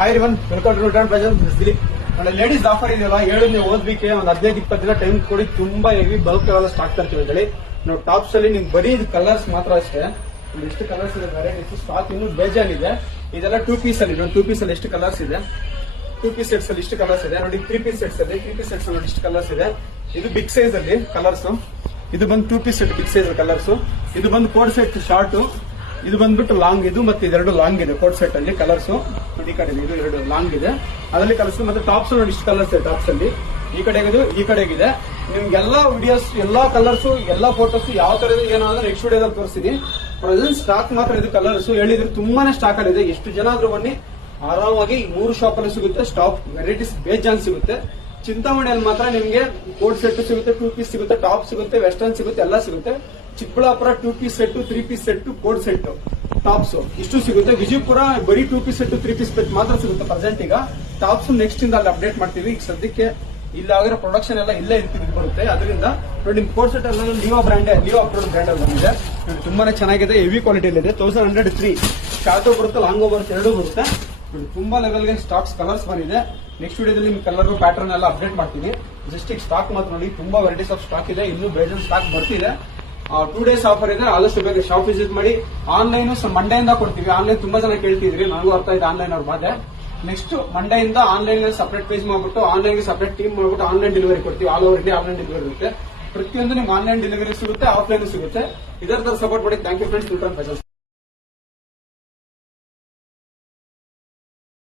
Hi ರಿವನ್ welcome to return present Dilip. ನೋಡಿ ladies offer ಇದೆಯಲ್ಲ, ಹೇಳಿ ನೀವು ಓದ್ಲಿಕ್ಕೆ ಒಂದು 15-20 ದಿನ ಟೈಮ್ ಕೊಡಿ. ತುಂಬಾ ಹೆವಿ ಬಲ್ಕ್ ಎಲ್ಲ ಸ್ಟಾಕ್ ತರ್ತೀವಿ ಹೇಳಿ. ನಾವು ಟಾಪ್ಸ್ ಅಲ್ಲಿ ನಿಮ್ಗೆ ಬರೀ ಕಲರ್ಸ್ ಮಾತ್ರ ಅಷ್ಟೇ. ಎಷ್ಟು ಕಲರ್ಸ್ ಇದೆ, ವೆರೈಟಿ ಸ್ಟಾಕ್ ಇನ್ನೂ ಬೇಜಾನಿದೆ. ಇದೆಲ್ಲ 2 ಪೀಸ್ ಅಲ್ಲಿ ನೋಡಿ, 2 ಪೀಸ್ ಅಲ್ಲಿ ಎಷ್ಟು ಕಲರ್ಸ್ ಇದೆ, 2 ಪೀಸ್ ಸೆಟ್ಸ್ ಅಲ್ಲಿ ಇಷ್ಟು ಕಲರ್ಸ್ ಇದೆ ನೋಡಿ. 3 ಪೀಸ್ ಸೆಟ್ಸ್ ಅಲ್ಲಿ 3 ಪೀಸ್ ಸೆಟ್ಸ್ ನೋಡಿ ಇಷ್ಟು ಕಲರ್ಸ್ ಇದೆ. ಇದು ಬಿಗ್ ಸೈಜ್ ಅಲ್ಲಿ ಕಲರ್ಸ್. ಇದು ಬಂದು 2 piece set big size colours. ಇದು ಬಂದು ಕೋಡ್ ಸೆಟ್ ಶಾರ್ಟ್. ಇದು ಬಂದ್ಬಿಟ್ಟು ಲಾಂಗ್. ಇದು ಮತ್ತೆ ಇದೆರಡು ಲಾಂಗ್ ಇದೆ ಕೋಡ್ ಸೆಟ್ ಅಲ್ಲಿ ಕಲರ್ಸ್ ನೋಡಿ. ಈ ಕಡೆ ಇದು ಎರಡು ಲಾಂಗ್ ಇದೆ, ಅದರಲ್ಲಿ ಕಲರ್ಸ್. ಮತ್ತೆ ಟಾಪ್ಸ್ ನೋಡಿ ಇಷ್ಟು ಕಲರ್ಸ್ ಇದೆ ಟಾಪ್ಸ್ ಅಲ್ಲಿ. ಈ ಕಡೆಗೆ ಈ ಕಡೆಗಿದೆ. ನಿಮ್ಗೆಲ್ಲಾ ವಿಡಿಯೋಸ್, ಎಲ್ಲಾ ಕಲರ್ಸ್, ಎಲ್ಲಾ ಫೋಟೋಸ್ ಯಾವ ತರ ಏನಾದ್ರೂ ನೆಕ್ಸ್ಟ್ ವಿಡಿಯೋದಲ್ಲಿ ತೋರಿಸ್ತೀನಿ. ಪ್ರೆಸೆಂಟ್ ಸ್ಟಾಕ್ ಮಾತ್ರ ಇದು ಕಲರ್ಸ್ ಹೇಳಿದ್ರೆ ತುಂಬಾನೇ ಸ್ಟಾಕ್ ಅಲ್ಲಿ ಇದೆ. ಎಷ್ಟು ಜನ ಆದ್ರೂ ಬನ್ನಿ, ಆರಾಮಾಗಿ 3 ಶಾಪ್ ಅಲ್ಲಿ ಸಿಗುತ್ತೆ. ಸ್ಟಾಕ್ ವೆರೈಟೀಸ್ ಬೇಜಾನ್ ಸಿಗುತ್ತೆ. ಚಿಂತಾಮಣಿಯಲ್ಲಿ ಮಾತ್ರ ನಿಮ್ಗೆ ಕೋಡ್ ಸೆಟ್ ಸಿಗುತ್ತೆ, 2 ಪೀಸ್ ಸಿಗುತ್ತೆ, ಟಾಪ್ ಸಿಗುತ್ತೆ, ವೆಸ್ಟರ್ನ್ ಸಿಗುತ್ತೆ, ಎಲ್ಲ ಸಿಗುತ್ತೆ. Chikkaballapur 2 piece set, 3 piece set, code set, tops ಇಷ್ಟು ಸಿಗುತ್ತೆ. ವಿಜಯಪುರ ಬರೀ 2 ಪೀಸ್ ಸೆಟ್, 3 ಪೀಸ್ ಸೆಟ್ ಮಾತ್ರ ಸಿಗುತ್ತೆ ಪ್ರೆಸೆಂಟ್. ಈಗ ಟಾಪ್ಸ್ ನೆಕ್ಸ್ಟ್ ಇಂದ ಅಲ್ಲಿ ಅಪ್ಡೇಟ್ ಮಾಡ್ತೀವಿ. ಈಗ ಸದ್ಯಕ್ಕೆ ಇಲ್ಲ ಆಗಿರೋ ಪ್ರೊಡಕ್ಷನ್ ಎಲ್ಲ ಇಲ್ಲೇ ಬರುತ್ತೆ. ಅದರಿಂದ ನೋಡಿ ನಿಮ್ ಕೋಡ್ ಸೆಟ್ ಎಲ್ಲ Leo brand, Leo approved brand ಅಲ್ಲಿ ಬಂದಿದೆ. ತುಂಬಾನೇ ಚೆನ್ನಾಗಿದೆ, ಹೆವಿ ಕ್ವಾಲಿಟಿಯಲ್ಲಿ ಇದೆ. 1103 ಶಾರ್ಟು ಬರುತ್ತೆ, ಲಾಂಗೋ ಬರುತ್ತೆ, ಎರಡೂ ಬರುತ್ತೆ. ತುಂಬಾ ಲೆವೆಲ್ಗೆ ಸ್ಟಾಕ್ಸ್ ಕಲರ್ಸ್ ಬಂದಿದೆ. ನೆಕ್ಸ್ಟ್ ವಿಡಿಯೋದಲ್ಲಿ ನಿಮ್ ಕಲರ್ ಪ್ಯಾಟರ್ನ್ ಎಲ್ಲ ಅಪ್ಡೇಟ್ ಮಾಡ್ತೀವಿ. ಜಸ್ಟ್ ಈಗ ಸ್ಟಾಕ್ ಮಾತ್ರ ನೋಡಿ, ತುಂಬಾ ವೆರೈಟೀಸ್ ಆಫ್ ಸ್ಟಾಕ್ ಇದೆ. ಇನ್ನೂ ಬೇಜನ್ ಸ್ಟಾಕ್ ಬರ್ತಿದೆ. 2 ಡೇಸ್ ಆಫರ್ ಇದೆ. ಆದಷ್ಟು ಬೇಗ ಶಾಪ್ ವಿಸಿಟ್ ಮಾಡಿ. ಆನ್ಲೈನ್ ಮಂಡೆಯಿಂದ ಕೊಡ್ತೀವಿ. ಆನ್ಲೈನ್ ತುಂಬಾ ಜನ ಕೇಳ್ತಿದ್ರಿ, ನನಗೂ ಅರ್ಥ ಇದೆ ಆನ್ಲೈನ್ ಅವ್ರ ಬಾಧೆ. ನೆಕ್ಸ್ಟ್ ಮಂಡೆಯಿಂದ ಆನ್ಲೈನ್ ಸಪರೇಟ್ ಪೇಜ್ ಮಾಡ್ಬಿಟ್ಟು, ಆನ್ಲೈನ್ ಸಪರೇಟ್ ಟೀಮ್ ಮಾಡ್ಬಿಟ್ಟು ಆನ್ಲೈನ್ ಡೆಲಿವರಿ ಕೊಡ್ತೀವಿ. All over India online delivery ಇರುತ್ತೆ. ಪ್ರತಿಯೊಂದು ನಿಮ್ಗೆ ಆನ್ಲೈನ್ ಡೆಲಿವರಿ ಸಿಗುತ್ತೆ, ಆಫ್ಲೈನ್ ಸಿಗುತ್ತೆ. ಇದರ ತರ ಸಪೋರ್ಟ್ ಮಾಡಿ. Thank you friends. ರಿಟರ್ನ್